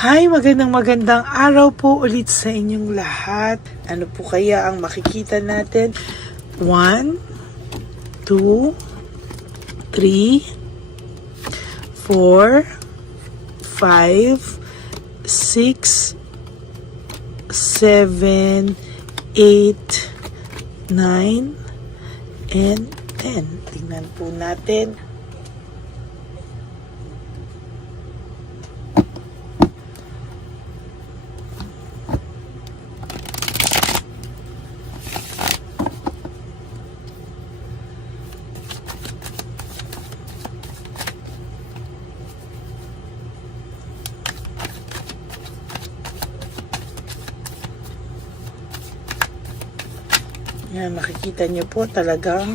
Hi, magandang araw po ulit sa inyong lahat. Ano po kaya ang makikita natin? 1, 2, 3, 4, 5, 6, 7, 8, 9, and 10. Tingnan po natin. Yan, makikita nyo po talagang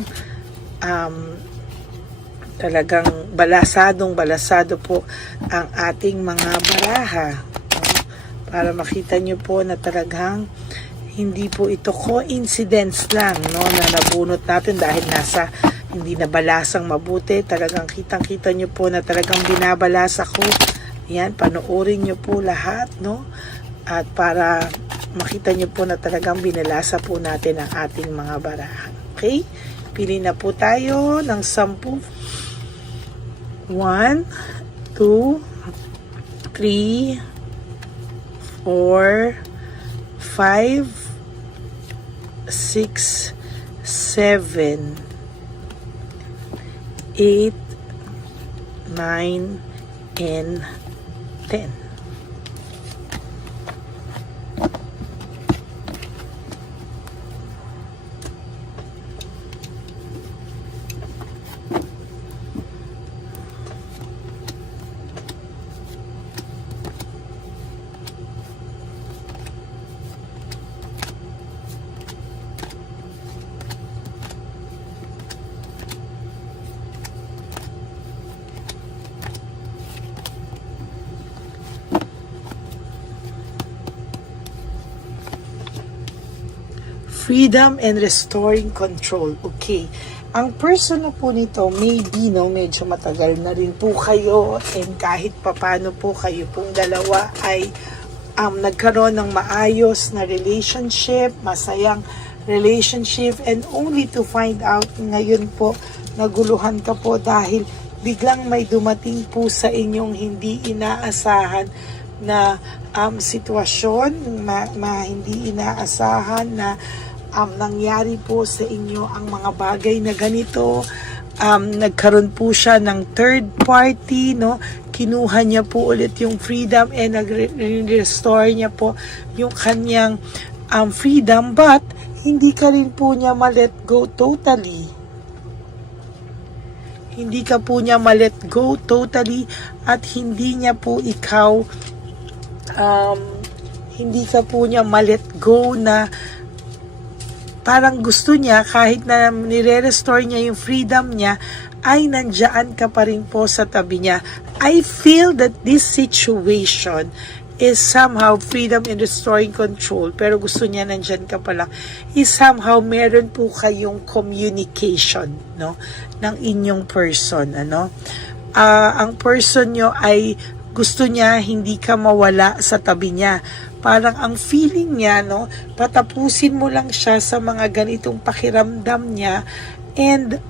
balasado po ang ating mga baraha, no? Para makita nyo po na talagang hindi po ito coincidence lang, no, na nabunot natin dahil hindi nabalasang mabuti. Talagang kitang-kita nyo po na talagang binabalasa ko. Yan, panoorin nyo po lahat, no? At para makita nyo po na talagang binalasa po natin ang ating mga baraha. Okay? Pili na po tayo ng 10. 1, 2, 3, 4, 5, 6, 7, 8, 9, and 10. Freedom and restoring control. Okay. Ang person na po nito, maybe, no, medyo matagal na rin po kayo, and kahit papano po kayo pong dalawa ay nagkaroon ng maayos na relationship, masayang relationship, and only to find out ngayon po, naguluhan ka po dahil biglang may dumating po sa inyong hindi inaasahan na sitwasyon, hindi inaasahan na nangyari po sa inyo ang mga bagay na ganito. Nagkaroon po siya ng third party, no? Kinuha niya po ulit yung freedom and nag-restore niya po yung kanyang freedom, but hindi ka rin po niya ma-let go totally. Hindi ka po niya ma-let go totally, at hindi niya po ikaw hindi ka po niya ma-let go na parang gusto niya kahit na nire-restore niya yung freedom niya, ay nandiyan ka pa rin po sa tabi niya. I feel that this situation is somehow freedom and restoring control, pero gusto niya nandiyan ka pa lang, is somehow meron po kayong communication, no, ng inyong person, ano. Ang person nyo ay gusto niya hindi ka mawala sa tabi niya. Parang ang feeling niya, no, patapusin mo lang siya sa mga ganitong pakiramdam niya, and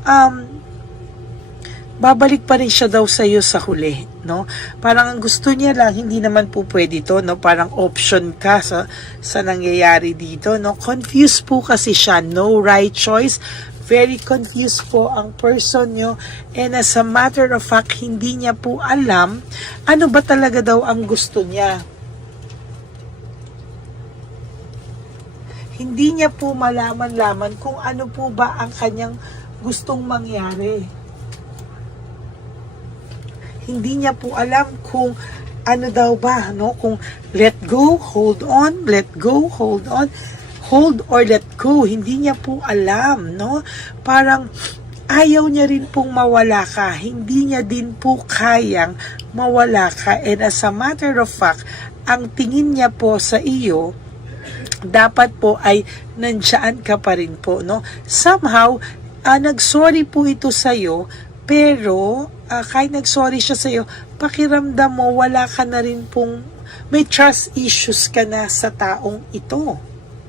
babalik pa rin siya daw sa iyo sa huli, no? Parang ang gusto niya lang, hindi naman po pwede to, no? Parang option ka sa nangyayari dito, no? Confused po kasi siya, no right choice. Very confused po ang person nyo, and as a matter of fact, hindi niya po alam ano ba talaga daw ang gusto niya. Hindi niya po malaman kung ano po ba ang kanyang gustong mangyari. Hindi niya po alam kung ano daw ba, no? Kung let go, hold on, let go, hold on, hold or let go. Hindi niya po alam, no? Parang ayaw niya rin pong mawala ka. Hindi niya din po kayang mawala ka. And as a matter of fact, ang tingin niya po sa iyo, dapat po ay nandiyan ka pa rin po, no? Somehow, nagsorry po ito sa'yo, pero kahit nagsorry siya sa'yo, pakiramdam mo, wala ka na rin pong may trust issues ka na sa taong ito,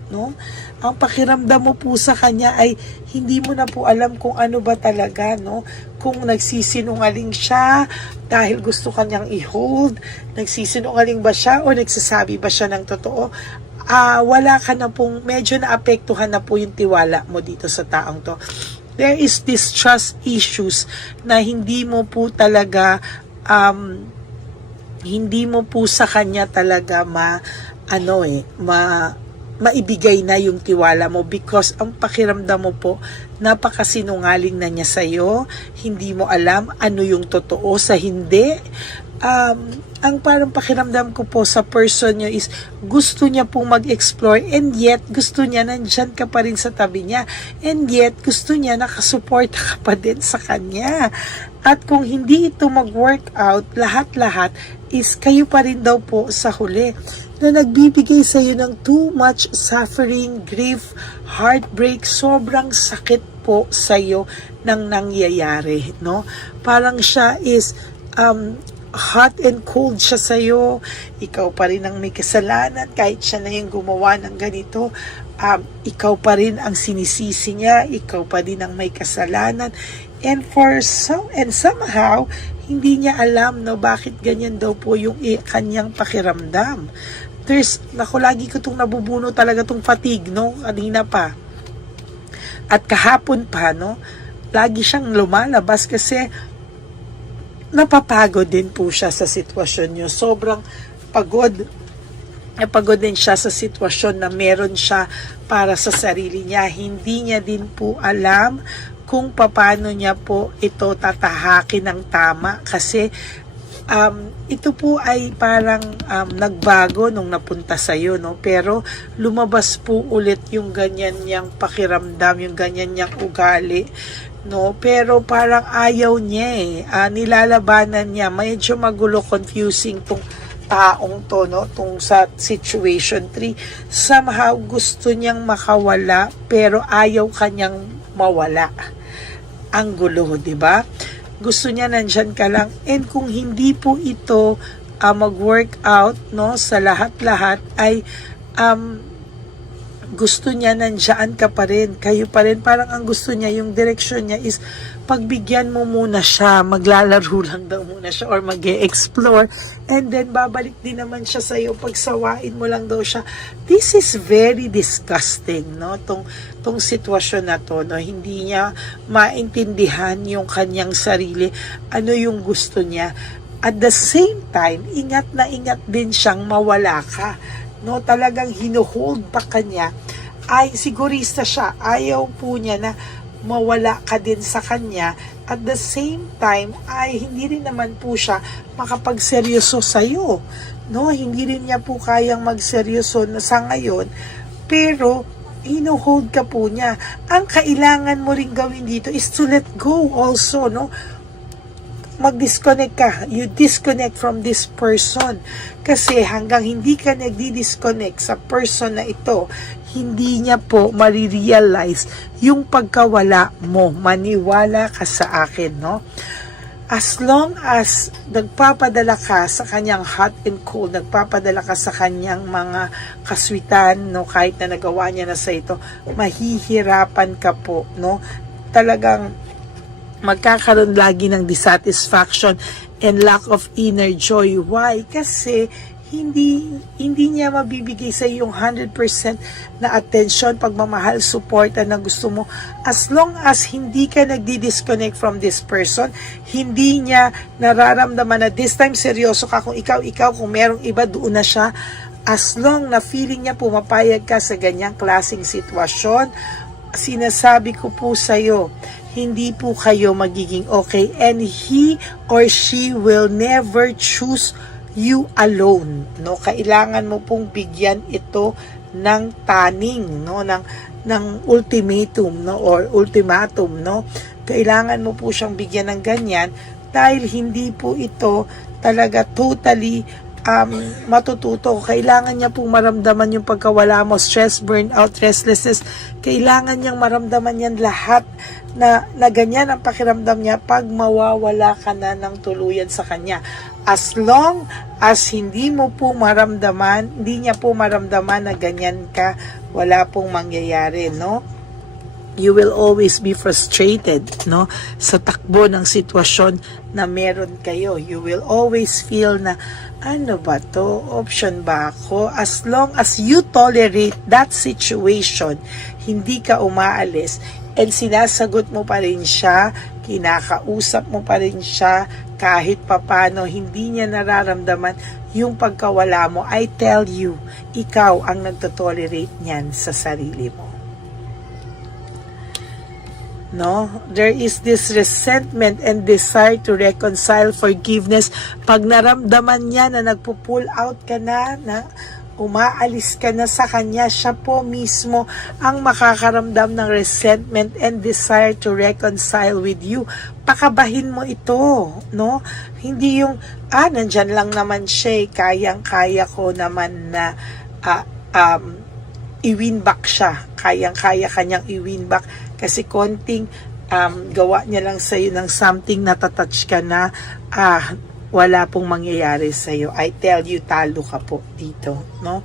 no? Ang pakiramdam mo po sa kanya ay hindi mo na po alam kung ano ba talaga, no? Kung nagsisinungaling siya dahil gusto kanyang i-hold, nagsisinungaling ba siya o nagsasabi ba siya ng totoo? Wala ka na pong, medyo naapektuhan na po yung tiwala mo dito sa taong to. There is this trust issues na hindi mo po talaga hindi mo po sa kanya talaga maibigay na yung tiwala mo because ang pakiramdam mo po, napakasinungaling na niya sa'yo, hindi mo alam ano yung totoo sa hindi. Ang parang pakiramdam ko po sa person nyo is gusto niya pong mag-explore and yet gusto niya nandyan ka pa rin sa tabi niya and yet gusto niya nakasuporta ka pa din sa kanya. At kung hindi ito mag-work out, lahat-lahat is kayo pa rin daw po sa huli na nagbibigay sa iyo ng too much suffering, grief, heartbreak, sobrang sakit po sa iyo nang nangyayari, no? Parang siya is hot and cold siya sa iyo. Ikaw pa rin ang may kasalanan kahit siya na yung gumawa ng ganito. Ikaw pa rin ang sinisisi niya, ikaw pa rin ang may kasalanan. And somehow hindi niya alam, no, bakit ganyan daw po yung kanyang pakiramdam. Lagi ko itong nabubuno talaga itong fatigue, no? Kanina pa. At kahapon pa, no? Lagi siyang lumalabas kasi napapagod din po siya sa sitwasyon niyo. Sobrang pagod. Napagod din siya sa sitwasyon na meron siya para sa sarili niya. Hindi niya din po alam kung paano niya po ito tatahakin ng tama kasi ito po ay parang nagbago nung napunta sa iyo, no? Pero lumabas po ulit yung ganyan niyang pakiramdam, yung ganyan niyang ugali, no? Pero parang ayaw niya nilalabanan niya. Medyo magulo, confusing tong taong to, no? Tong sa situation 3. Somehow gusto niyang makawala pero ayaw kanyang mawala. Ang gulo, di ba? Gusto niya nandyan ka lang. And kung hindi po ito mag-work out, no, sa lahat-lahat ay gusto niya nandyan ka pa rin, kayo pa rin. Parang ang gusto niya, yung direction niya is pagbigyan mo muna siya, maglalaro lang daw muna siya or mag-e-explore and then babalik din naman siya sa iyo, pagsawain mo lang daw siya. This is very disgusting, no? Tong sitwasyon na to, no? Hindi niya maintindihan yung kanyang sarili, ano yung gusto niya. At the same time, ingat na ingat din siyang mawala ka, no? Talagang hinuhold pa kanya. Ay sigurista siya, ayaw po niya na mawala ka din sa kanya. At the same time ay hindi rin naman po siya makapagseryoso sa iyo, no? Hindi rin niya po kayang magseryoso na sa ngayon, pero hinuhold ka po niya. Ang kailangan mo ring gawin dito is to let go also, no? Mag-disconnect ka. You disconnect from this person. Kasi hanggang hindi ka nagdi-disconnect sa person na ito, hindi niya po marirealize yung pagkawala mo. Maniwala ka sa akin, no? As long as nagpapadala ka sa kanyang hot and cold, nagpapadala ka sa kanyang mga kaswitan, no, kahit na nagawa niya na sa ito, mahihirapan ka po, no? Talagang magkakaroon lagi ng dissatisfaction and lack of inner joy. Why? Kasi hindi niya mabibigay sa yung 100% na attention, pagmamahal, support na gusto mo. As long as hindi ka nagdi-disconnect from this person, hindi niya nararamdaman na this time seryoso ka, kung ikaw, kung merong iba, doon na siya. As long na feeling niya pumapayag ka sa ganyang klaseng sitwasyon, sinasabi ko po sa'yo, hindi po kayo magiging okay and he or she will never choose you alone, no? Kailangan mo pong bigyan ito ng taning, no, ng ultimatum, no, or ultimatum, no? Kailangan mo po siyang bigyan ng ganyan dahil hindi po ito talaga totally matututo. Kailangan niya pong maramdaman yung pagkawala mo, stress, burnout, restlessness. Kailangan niyang maramdaman yan lahat na ganyan ang pakiramdam niya pag mawawala ka na ng tuluyan sa kanya. As long as hindi niya po maramdaman na ganyan ka, wala pong mangyayari, no? You will always be frustrated, no? Sa takbo ng sitwasyon na meron kayo. You will always feel na, ano ba to? Option ba ako? As long as you tolerate that situation, hindi ka umaalis, and sinasagot mo pa rin siya, kinakausap mo pa rin siya, kahit papano hindi niya nararamdaman yung pagkawala mo, I tell you, ikaw ang nagtotolerate niyan sa sarili mo. No? There is this resentment and desire to reconcile, forgiveness. Pag naramdaman niya na nagpo-pull out ka na umaalis ka na sa kanya, siya po mismo ang makakaramdam ng resentment and desire to reconcile with you. Pakabahin mo ito, no? Hindi yung, nandyan lang naman siya, kayang-kaya ko naman na i-win back siya. Kayang-kaya kanyang i-win back kasi konting gawa niya lang sa'yo ng something na tatouch ka na, wala pong mangyayari sa'yo. I tell you, talo ka po dito, no?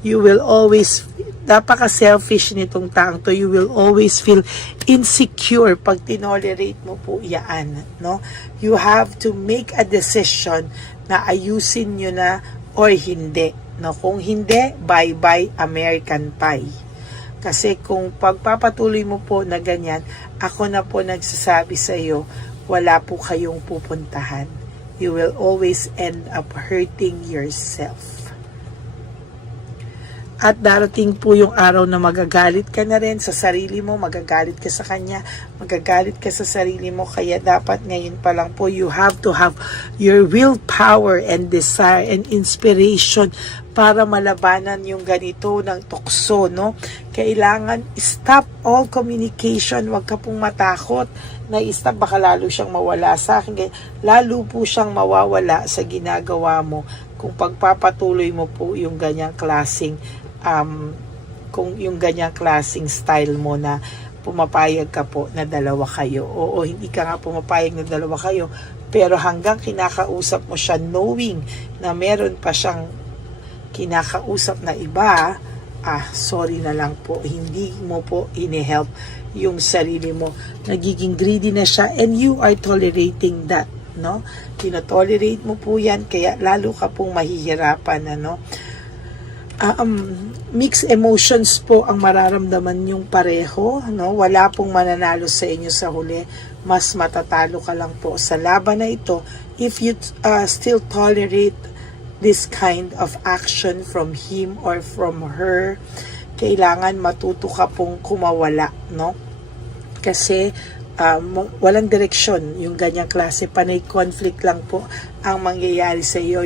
You will always, napaka-selfish nitong taong to, you will always feel insecure pag tinolerate mo po yan, no? You have to make a decision na ayusin nyo na or hindi, no? Kung hindi, bye-bye American Pie. Kasi kung pagpapatuloy mo po na ganyan, ako na po nagsasabi sa iyo, wala po kayong pupuntahan. You will always end up hurting yourself. At darating po yung araw na magagalit ka na rin sa sarili mo, magagalit ka sa kanya, magagalit ka sa sarili mo. Kaya dapat ngayon pa lang po, you have to have your willpower and desire and inspiration para malabanan yung ganito ng tukso, no? Kailangan stop all communication. Huwag ka pong matakot na stop, baka lalo siyang mawala sa akin. Lalo po siyang mawawala sa ginagawa mo kung pagpapatuloy mo po yung ganyang klaseng style mo na pumapayag ka po na dalawa kayo. Oo, hindi ka nga pumapayag na dalawa kayo, pero hanggang kinakausap mo siya knowing na meron pa siyang kinakausap na iba, sorry na lang po, hindi mo po ini-help yung sarili mo. Nagiging greedy na siya and you are tolerating that, no? Tinotolerate mo po yan, kaya lalo ka pong mahihirapan, ano? Mixed emotions po ang mararamdaman yung pareho, no? Wala pong mananalo sa inyo sa huli, mas matatalo ka lang po sa laban na ito if you still tolerate this kind of action from him or from her. Kailangan matuto ka pong kumawala, no? Kasi walang direksyon yung ganyang klase, panay conflict lang po ang mangyayari sa iyo.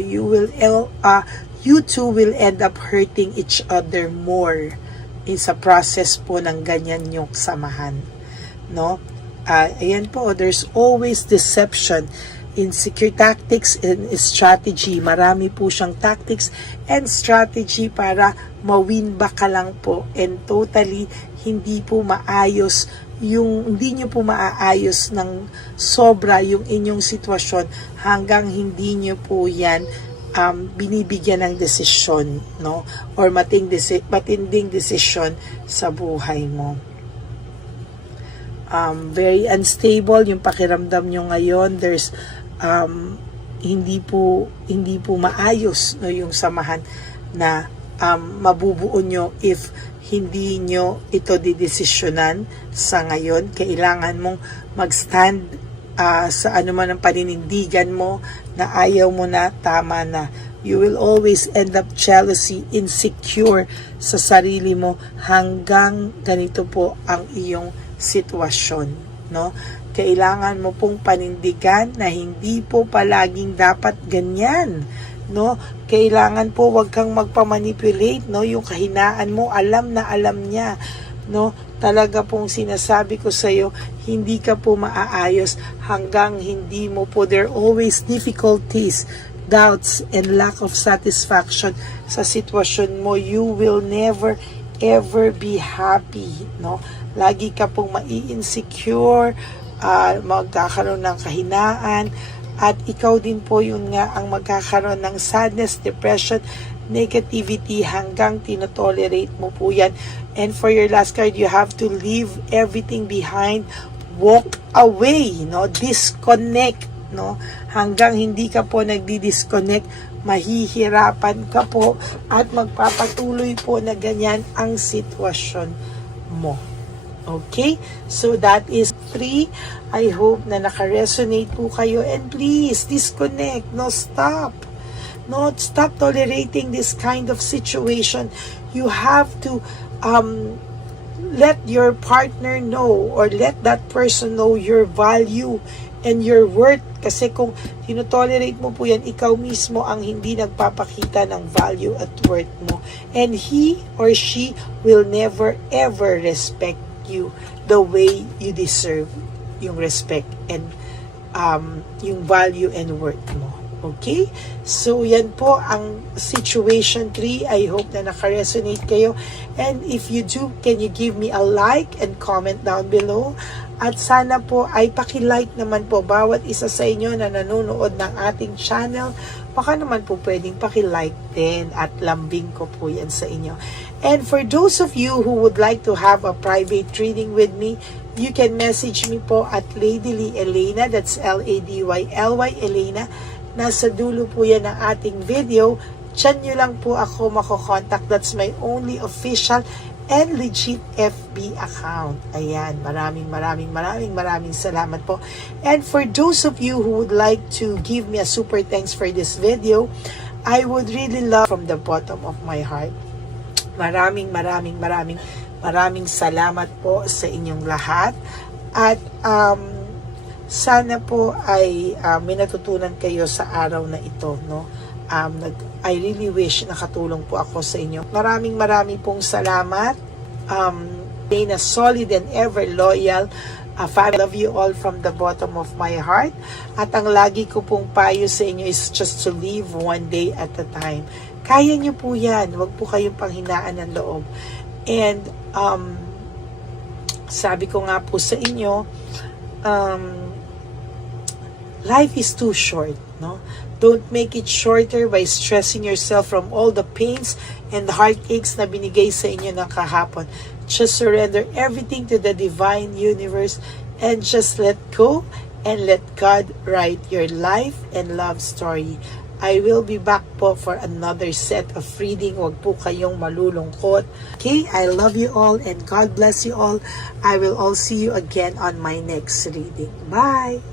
You two will end up hurting each other more sa process po ng ganyan yung samahan, no? Ayan po, there's always deception, insecure tactics and strategy. Marami po siyang tactics and strategy para ma-win back ka lang po, and totally hindi po maayos hindi nyo po maaayos ng sobra yung inyong sitwasyon hanggang hindi nyo po yan binibigyan ng desisyon, no? Or matinding desisyon sa buhay mo. Very unstable yung pakiramdam nyo ngayon. There's hindi po maayos, no, yung samahan na mabubuo nyo if hindi nyo ito didesisyonan sa ngayon. Kailangan mong mag-stand sa anuman ang paninindigan mo na ayaw mo na, tama na. You will always end up jealousy, insecure sa sarili mo hanggang ganito po ang iyong sitwasyon, no? Kailangan mo pong panindigan na hindi po palaging dapat ganyan, no? Kailangan po wag kang magpamanipulate, no? Yung kahinaan mo, alam na alam niya, no? Talaga pong sinasabi ko sa iyo, hindi ka po maaayos hanggang hindi mo po, there are always difficulties, doubts, and lack of satisfaction sa sitwasyon mo. You will never ever be happy, no? Lagi ka pong mai-insecure, magkakaroon ng kahinaan, at ikaw din po yun nga ang magkakaroon ng sadness, depression, negativity hanggang tinotolerate mo po yan. And for your last card, you have to leave everything behind, walk away, no? Disconnect, no? Hanggang hindi ka po nagdi-disconnect, mahihirapan ka po at magpapatuloy po na ganyan ang sitwasyon mo. Okay? So that is 3. I hope na naka-resonate po kayo, and please disconnect. No, stop. No, stop tolerating this kind of situation. You have to let your partner know, or let that person know your value and your worth. Kasi kung tinotolerate mo po yan, ikaw mismo ang hindi nagpapakita ng value at worth mo. And he or she will never ever respect you the way you deserve yung respect and yung value and worth mo. Okay? So, yan po ang situation 3. I hope na naka-resonate kayo. And if you do, can you give me a like and comment down below? At sana po ay paki-like naman po bawat isa sa inyo na nanonood ng ating channel. Baka naman po pwedeng paki-like din at lambing ko po yan sa inyo. And for those of you who would like to have a private reading with me, you can message me po at Ladyly Elena. That's Ladyly Elena. Nasa dulo po yan ng ating video. Diyan nyo lang po ako makokontak. That's my only official and legit FB account. Ayan, maraming salamat po. And for those of you who would like to give me a super thanks for this video, I would really love from the bottom of my heart. Maraming salamat po sa inyong lahat. At sana po ay may natutunan kayo sa araw na ito, no? I really wish nakatulong po ako sa inyo. Maraming pong salamat. Stay na solid and ever loyal. I love you all from the bottom of my heart. At ang lagi ko pong payo sa inyo is just to live one day at a time. Kaya nyo po yan. Huwag po kayong panghinaan ng loob. And sabi ko nga po sa inyo, life is too short, no? Don't make it shorter by stressing yourself from all the pains and the heartaches na binigay sa inyo ng kahapon. Just surrender everything to the divine universe and just let go and let God write your life and love story. I will be back po for another set of reading. Huwag po kayong malulungkot. Okay, I love you all and God bless you all. I will all see you again on my next reading. Bye!